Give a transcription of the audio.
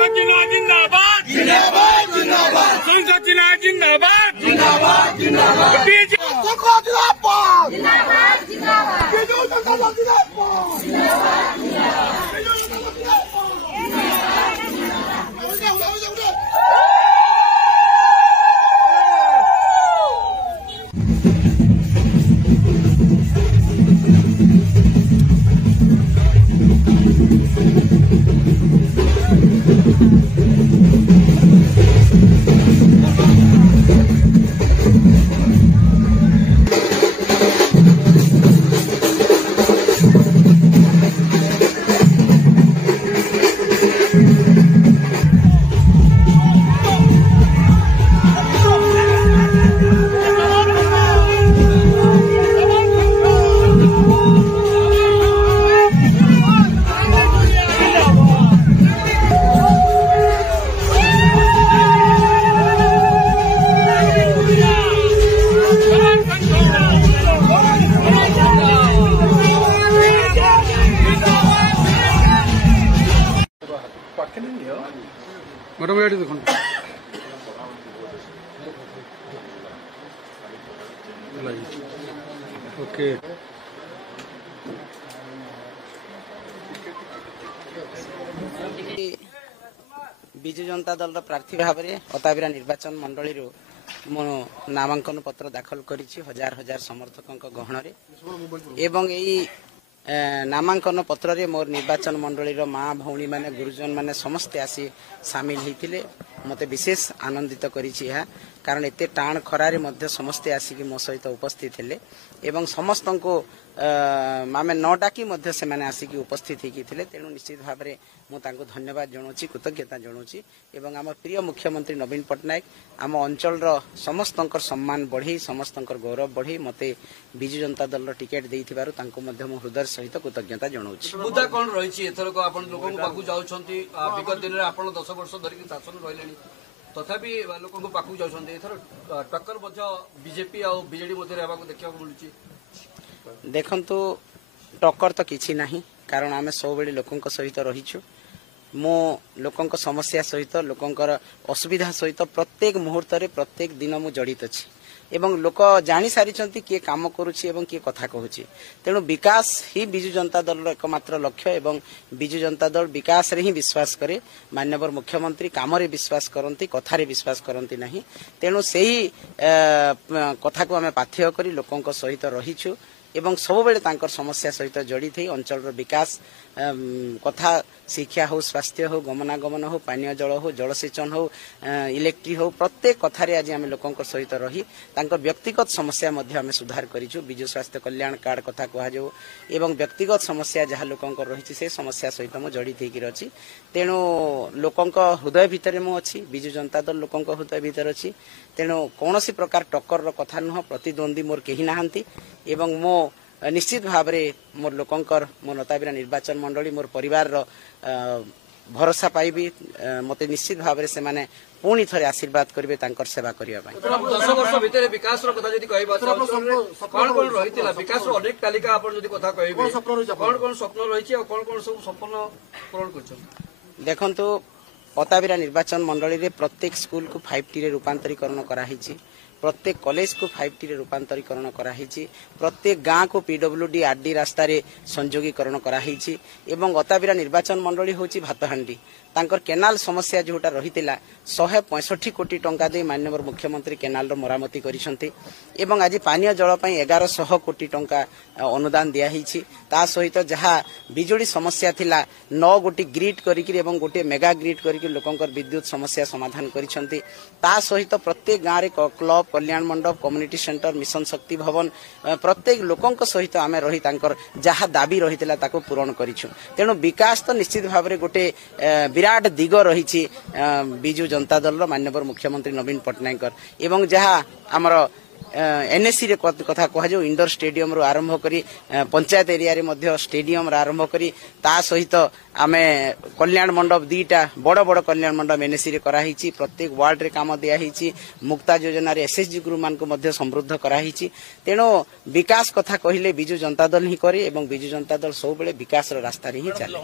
जिंदाबाद जिंदाबाद जिंदाबाद संसद जिंदाबाद जिंदाबाद जिंदाबाद जिंदाबाद मैडम ये देखो ओके विजु जनता दल प्रार्थी भाव में अताबिरा निर्वाचन मंडली मो नामांकन पत्र दाखल कर हजार हजार समर्थकों गहन एवं यही नामांकन पत्र रे मोर निर्वाचन मंडली माँ भौणी माने गुरुजन माने समस्ते आसी सामिल होते मते विशेष आनंदित करी कारण एते टाण खरारे मध्य समस्ते आसिक मो सहित उपस्थित थे एवं समस्त को आम न डाकी से मैंने आसिक उपस्थित होते तेणु निश्चित भाव में मुझे धन्यवाद जनाऊँ कृतज्ञता जनाऊँ एवं आम प्रिय मुख्यमंत्री नवीन पट्टनायक आम अंचल समस्त सम्मान बढ़े समस्त गौरव बढ़े मत विजु जनता दल टिकेट देथिबारु तांको मध्य मो हृदय सहित कृतज्ञता जनाऊँ। मुद्दा कौन रही एथरक आपण लोकन पाखु जाउछंती विगत दिन रे आपण 10 वर्ष धरिक शासन रहलेनी तथापि लोकन पाखु जाउछंती एथर टक्कर मध्य बीजेपी और बीजेडी मध्य रहबाको देखिବାକୁ मिलुची। देखंतु टक्कर तो किछि नाही कारण आमे सब बेले लोकन सहित रहिछु मो लोकन समस्या सहित लोकंकर असुविधा सहित प्रत्येक मुहूर्त रे प्रत्येक दिन मु जड़ित अछि एवं लोक जानी सारी किए काम करुच्ची एवं किए कथा कहूँ तेणु विकास ही विजु जनता दल एकमात्र लक्ष्य एवं विजु जनता दल विकास रे ही विश्वास करे माननीय मुख्यमंत्री काम रे विश्वास करती कथारे विश्वास करती नहीं तेणु से ही कथा को आम पाथ्य करी लोकों सहित रहीछु एवं सब बेले तांकर समस्या सहित जड़ित ही अंचल विकास कथा शिक्षा हो स्वास्थ्य हो गमनागमन हो पानीय जल हो जलसेचन हो इलेक्ट्रिक हो प्रत्येक कथारे आज आम लोकों सहित रही तांकर व्यक्तिगत समस्या मध्य आम सुधार करिछु विजु स्वास्थ्य कल्याण कार्ड कथा कहु एवं व्यक्तिगत समस्या जहाँ लोकों रही से समस्या सहित मु जड़ित होकर अच्छी तेणु लोकों हृदय भितर मु अच्छी विजु जनता दल लोकों हृदय भितर अच्छी तेणु कौन प्रकार टक्कर कथा नुह प्रतिद्वंदी मोर कहीं नहांती एवं मो निश्चित भाव में मोर लोकंकर मोर नताबिरा निर्वाचन मंडली मोर परिवार भरोसा पाइबी मते निश्चित भाव में से माने पुणी थरे आशीर्वाद करेंगे तांकर सेवा करने 10 वर्ष भितर विकास कथा जदि कहबा कौन कौन रही विकास अनेक तालिका आपण जदि कथा कहबे कौन कौन स्वप्न रही और कौन कौन सब सपन पूरण कर देखंतु अताबिरा निर्वाचन मंडली रे प्रत्येक स्कूल को 5T रे रूपांतरीकरण कराही प्रत्येक कॉलेज को 5T रे रूपांतरीकरण कराही प्रत्येक गाँ को PWD RD रास्ता रे संयोगीकरण कराही एवं अताबिरा निर्वाचन मंडली होची भातहांडी तांकर केनाल समस्या जोटा रही 165 कोटी टंका दे माननीय मुख्यमंत्री केनाल रो मरामती करिसंती एवं आज पानीय जल पई 1100 कोटी टंका अनुदान दिया हिची ता सहित जहाँ बिजुली समस्या थिला 9 गोटी ग्रिड करिकि एवं गोटे मेगा ग्रिड करिकि लोकंकर विद्युत समस्या समाधान करिसंती ता सहित प्रत्येक गाँव रे क्लब कल्याण मंडप कम्युनिटी सेंटर मिशन शक्ति भवन प्रत्येक लोकंक सहित आमे रही तांकर जहाँ दाबी रही ताको पूरण करिछु तेणु विकास तो निश्चित भाव में गोटे विराट दिग रही विजु जनता दल माननीय मुख्यमंत्री नवीन पट्टनायक एवं जहाँ आमर एनएससी रे कथा कहु इंडोर स्टेडियम रो आरंभ करी पंचायत एरिया रे मध्य स्टेडियम रो आरंभ करी ता सहित आमे कल्याण मंडप 2टा बड़ बड़ कल्याण मंडप एनएससी रे कराही प्रत्येक वार्ड रे काम दिया हिची मुक्ता योजना रे एसएसजी ग्रुप मान को मध्य समृद्ध कराही तेणु विकास कथा कहले विजु जनता दल ही करे एवं विजु जनता दल सब बेले विकास रो रास्ता रे ही चले।